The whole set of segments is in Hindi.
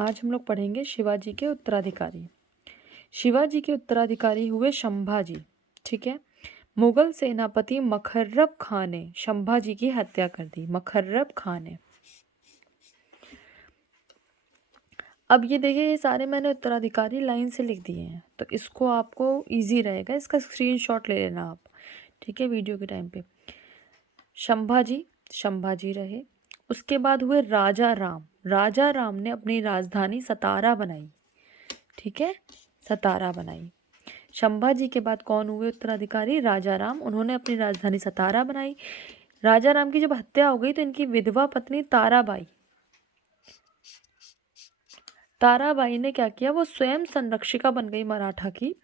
आज हम लोग पढ़ेंगे शिवाजी के उत्तराधिकारी। शिवाजी के उत्तराधिकारी हुए संभाजी। ठीक है। मुगल सेनापति मखर्रब खां ने संभाजी की हत्या कर दी। मखर्रब खां ने। अब ये देखिए, ये सारे मैंने उत्तराधिकारी लाइन से लिख दिए हैं, तो इसको आपको इजी रहेगा, इसका स्क्रीनशॉट ले लेना आप। ठीक है, वीडियो के टाइम पे। संभाजी रहे। उसके बाद हुए राजा राम। राजा राम ने अपनी राजधानी सतारा बनाई। ठीक है, सतारा बनाई। संभाजी के बाद कौन हुए उत्तराधिकारी? राजा राम। उन्होंने अपनी राजधानी सतारा बनाई। राजा राम की जब हत्या हो गई तो इनकी विधवा पत्नी ताराबाई ने क्या किया, वो स्वयं संरक्षिका बन गई मराठा की,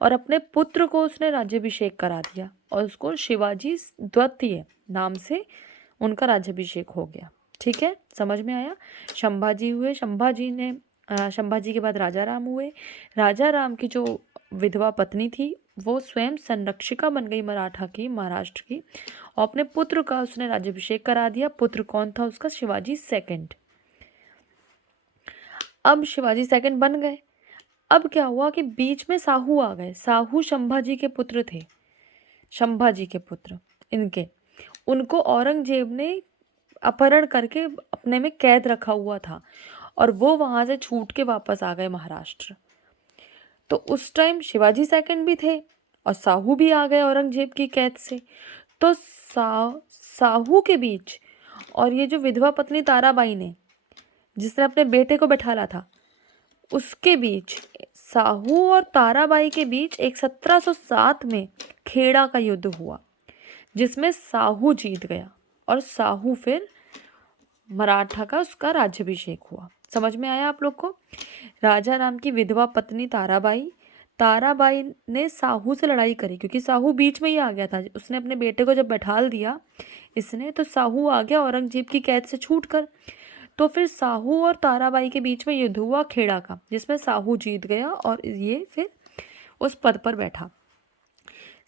और अपने पुत्र को उसने राज्याभिषेक करा दिया और उसको शिवाजी द्वितीय नाम से उनका राज्याभिषेक हो गया। ठीक है, समझ में आया। संभाजी हुए। संभाजी के बाद राजा राम हुए। राजा राम की जो विधवा पत्नी थी वो स्वयं संरक्षिका बन गई मराठा की, महाराष्ट्र की, और अपने पुत्र का उसने राज्याभिषेक करा दिया। पुत्र कौन था उसका? शिवाजी सेकंड। अब शिवाजी सेकंड बन गए। अब क्या हुआ कि बीच में साहू आ गए। साहू संभाजी के पुत्र थे। संभाजी के पुत्र इनके, उनको औरंगजेब ने अपहरण करके अपने में कैद रखा हुआ था और वो वहां से छूट के वापस आ गए महाराष्ट्र। तो उस टाइम शिवाजी सेकंड भी थे और साहू भी आ गए औरंगजेब की कैद से। तो साहू के बीच और ये जो विधवा पत्नी ताराबाई ने, जिसने अपने बेटे को बैठाला था, उसके बीच, साहू और ताराबाई के बीच एक 1707 में खेड़ा का युद्ध हुआ, जिसमें साहू जीत गया और साहू फिर मराठा का उसका राज्याभिषेक हुआ। समझ में आया आप लोग को? राजा राम की विधवा पत्नी ताराबाई ने साहू से लड़ाई करी, क्योंकि साहू बीच में ही आ गया था। उसने अपने बेटे को जब बैठाल दिया इसने, तो साहू आ गया औरंगजेब की कैद से छूटकर। तो फिर साहू और ताराबाई के बीच में युद्ध हुआ खेड़ा का, जिसमें साहू जीत गया और ये फिर उस पद पर बैठा।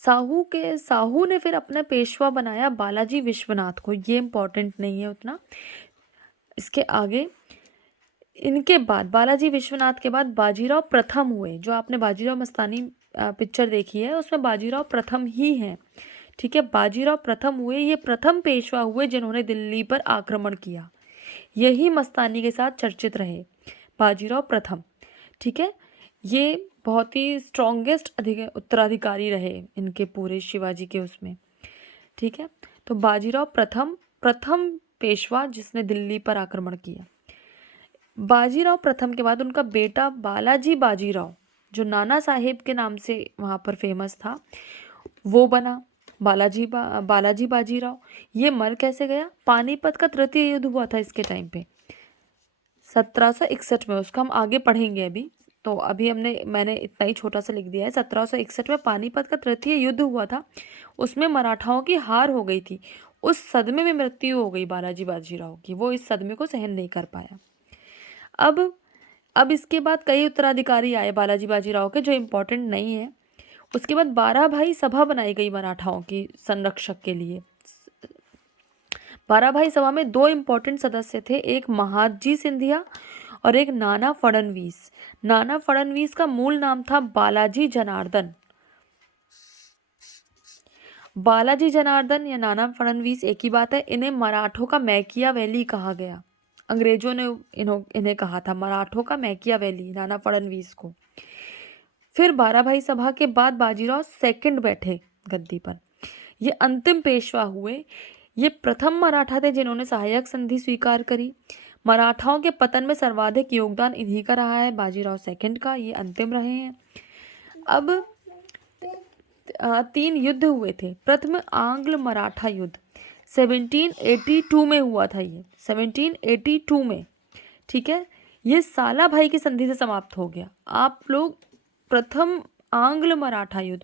साहू ने फिर अपना पेशवा बनाया बालाजी विश्वनाथ को। ये इंपॉर्टेंट नहीं है उतना। इसके आगे, इनके बाद बालाजी विश्वनाथ के बाद बाजीराव प्रथम हुए। जो आपने बाजीराव मस्तानी पिक्चर देखी है उसमें बाजीराव प्रथम ही हैं। ठीक है, बाजीराव प्रथम हुए। ये प्रथम पेशवा हुए जिन्होंने दिल्ली पर आक्रमण किया। यही मस्तानी के साथ चर्चित रहे, बाजीराव प्रथम। ठीक है, ये बहुत ही स्ट्रॉन्गेस्ट उत्तराधिकारी रहे इनके पूरे शिवाजी के उसमें। ठीक है, तो बाजीराव प्रथम पेशवा जिसने दिल्ली पर आक्रमण किया। बाजीराव प्रथम के बाद उनका बेटा बालाजी बाजीराव, जो नाना साहेब के नाम से वहाँ पर फेमस था, वो बना बालाजी बाजीराव। ये मर कैसे गया? पानीपत का तृतीय युद्ध हुआ था इसके टाइम पे 1761 में। उसका हम आगे पढ़ेंगे अभी, तो अभी मैंने इतना ही छोटा सा लिख दिया है। 1761 में पानीपत का तृतीय युद्ध हुआ था। उसमें मराठाओं की हार हो गई थी। उस सदमे में मृत्यु हो गई बालाजी बाजीराव की। वो इस सदमे को सहन नहीं कर पाया। अब इसके बाद कई उत्तराधिकारी आए बालाजी बाजीराव के, जो इम्पोर्टेंट नहीं है। उसके बाद 12 भाई सभा बनाई गई मराठाओं की संरक्षक के लिए। 12 भाई सभा में 2 इम्पोर्टेंट सदस्य थे, एक महादजी सिंधिया और एक नाना फडणवीस। नाना फडणवीस का मूल नाम था बालाजी जनार्दन। बालाजी जनार्दन या नाना फडणवीस एक ही बात है। इन्हें मराठों का मैकियावेली कहा गया। अंग्रेजों ने इन्हें कहा था मराठों का मैकियावेली, नाना फडणवीस को। फिर 12 भाई सभा के बाद बाजीराव सेकंड बैठे गद्दी पर। ये अंतिम पेशवा हुए। ये प्रथम मराठा थे जिन्होंने सहायक संधि स्वीकार करी। मराठाओं के पतन में सर्वाधिक योगदान इन्हीं का रहा है, बाजीराव सेकंड का। ये अंतिम रहे हैं। अब 3 युद्ध हुए थे। प्रथम आंग्ल मराठा युद्ध 1782 में हुआ था। ये 1782 में। ठीक है, ये साला भाई की संधि से समाप्त हो गया। आप लोग, प्रथम आंग्ल मराठा युद्ध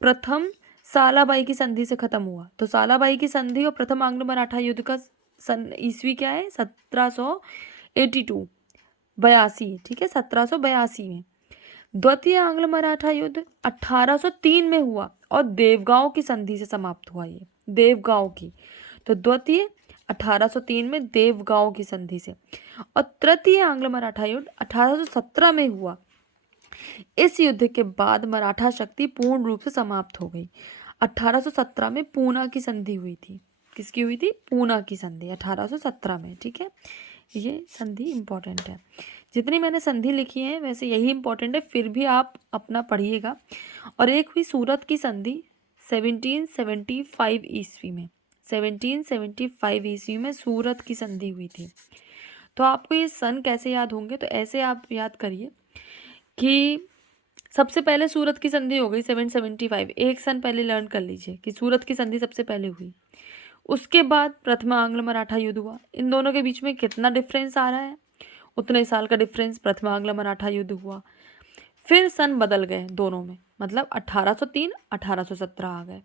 प्रथम सालाबाई की संधि से खत्म हुआ। तो सालाबाई की संधि और प्रथम आंग्ल मराठा युद्ध का ईस्वी क्या है? 1782 82। ठीक है, 1782 में। द्वितीय आंग्ल मराठा युद्ध 1803 में हुआ और देवगांव की संधि से समाप्त हुआ। ये देवगांव की। तो द्वितीय 1803 में देवगांव की संधि से। और तृतीय आंग्ल मराठा युद्ध 1817 में हुआ। इस युद्ध के बाद मराठा शक्ति पूर्ण रूप से समाप्त हो गई। 1817 में पूना की संधि हुई थी। किसकी हुई थी? पूना की संधि 1817 में। ठीक है, ये संधि इंपॉर्टेंट है। जितनी मैंने संधि लिखी है वैसे यही इंपॉर्टेंट है, फिर भी आप अपना पढ़िएगा। और एक हुई सूरत की संधि 1775 ईस्वी में। 1775 ईस्वी में सूरत की संधि हुई थी। तो आपको ये सन कैसे याद होंगे? तो ऐसे आप याद करिए कि सबसे पहले सूरत की संधि हो गई 775। एक सन पहले लर्न कर लीजिए कि सूरत की संधि सबसे पहले हुई। उसके बाद प्रथमा आंग्ल मराठा युद्ध हुआ। इन दोनों के बीच में कितना डिफरेंस आ रहा है? उतने साल का डिफरेंस। प्रथमा आंग्ल मराठा युद्ध हुआ, फिर सन बदल गए दोनों में, मतलब 1803 1817 आ गए।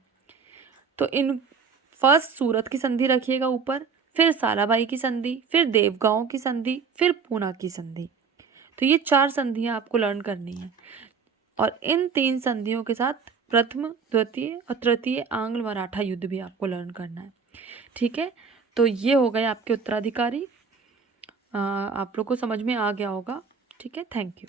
तो इन फर्स्ट सूरत की संधि रखिएगा ऊपर, फिर साराभाई की संधि, फिर देवगांव की संधि, फिर पूना की संधि। तो ये 4 संधियां आपको लर्न करनी है। और इन 3 संधियों के साथ प्रथम, द्वितीय और तृतीय आंग्ल मराठा युद्ध भी आपको लर्न करना है। ठीक है, तो ये हो गए आपके उत्तराधिकारी। आप लोग को समझ में आ गया होगा। ठीक है, थैंक यू।